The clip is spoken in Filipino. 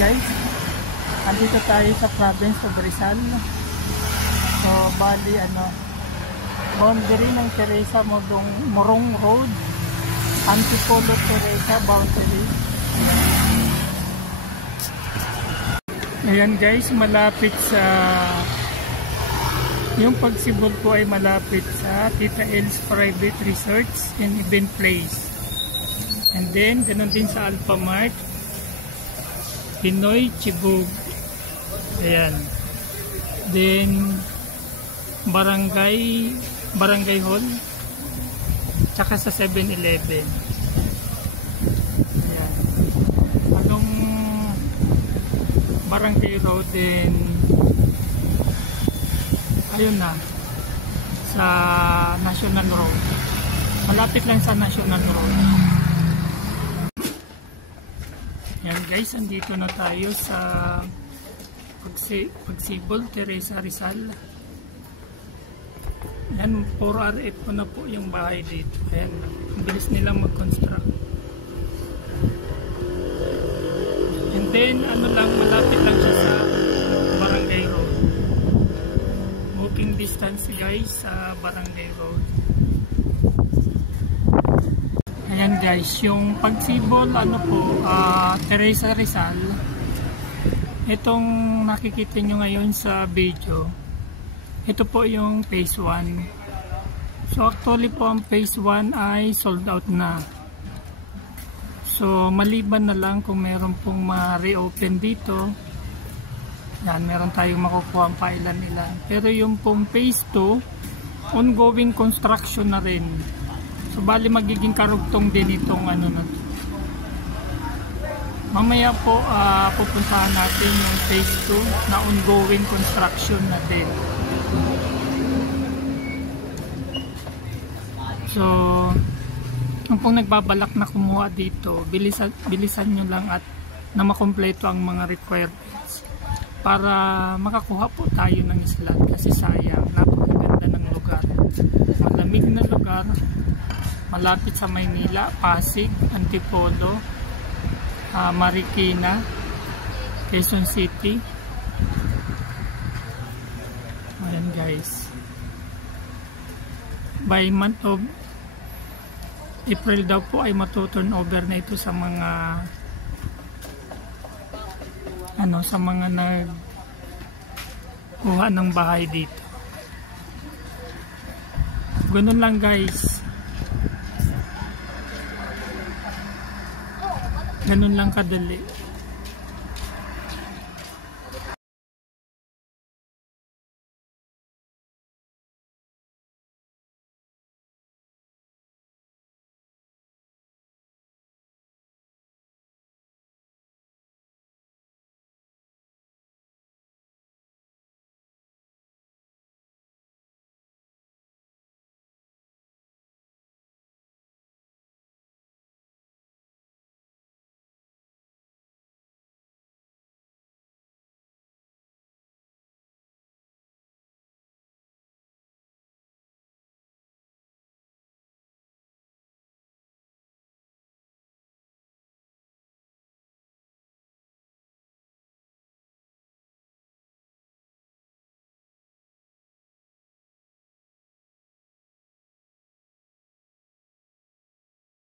guys, andito tayo sa province of Rizal. So bali boundary ng Teresa Morong Road, Antipolo Teresa boundary. Ayan guys, malapit sa yung pagsibol po ay malapit sa Tita Els Private Resorts and Event Place. And then ganun din sa Alphamart, Pinoy Chibug. Ayan. Then Barangay Hall, tsaka sa 7-Eleven. Ayan. Anong Barangay Road din, ayun na, sa National Road. Malapit lang sa National Road. Yan guys, andito na tayo sa Pagsibol, Teresa Rizal. Yan, 4RF po na po yung bahay dito. Ayan, ang bilis nilang mag-construct. And then, malapit lang siya sa Barangay Road. Walking distance guys sa Barangay Road. Ayan guys, yung Pagsibol, Teresa Rizal. Itong nakikita nyo ngayon sa video, ito po yung phase 1. So actually po ang phase 1 ay sold out na. So maliban na lang kung meron pong ma-reopen dito, yan, meron tayong makukuha pa ilan-ilan. Pero yung pong phase 2, ongoing construction na rin. So bali magiging karugtong din itong na to. Mamaya po pupuntahan natin yung phase 2 na ongoing construction na din. So kung pong nagbabalak na kumuha dito, bilisan nyo lang at na makompleto ang mga requirements para makakuha po tayo ng slot, kasi sayang, napakaganda ng lugar, malamig na lugar, malapit sa Maynila, Pasig, Antipolo, Marikina, Quezon City. Ayan guys, by month of April daw po ay matuturn over na ito sa mga sa mga nagkuha ng bahay dito. Ganun lang guys, ganun lang kadali.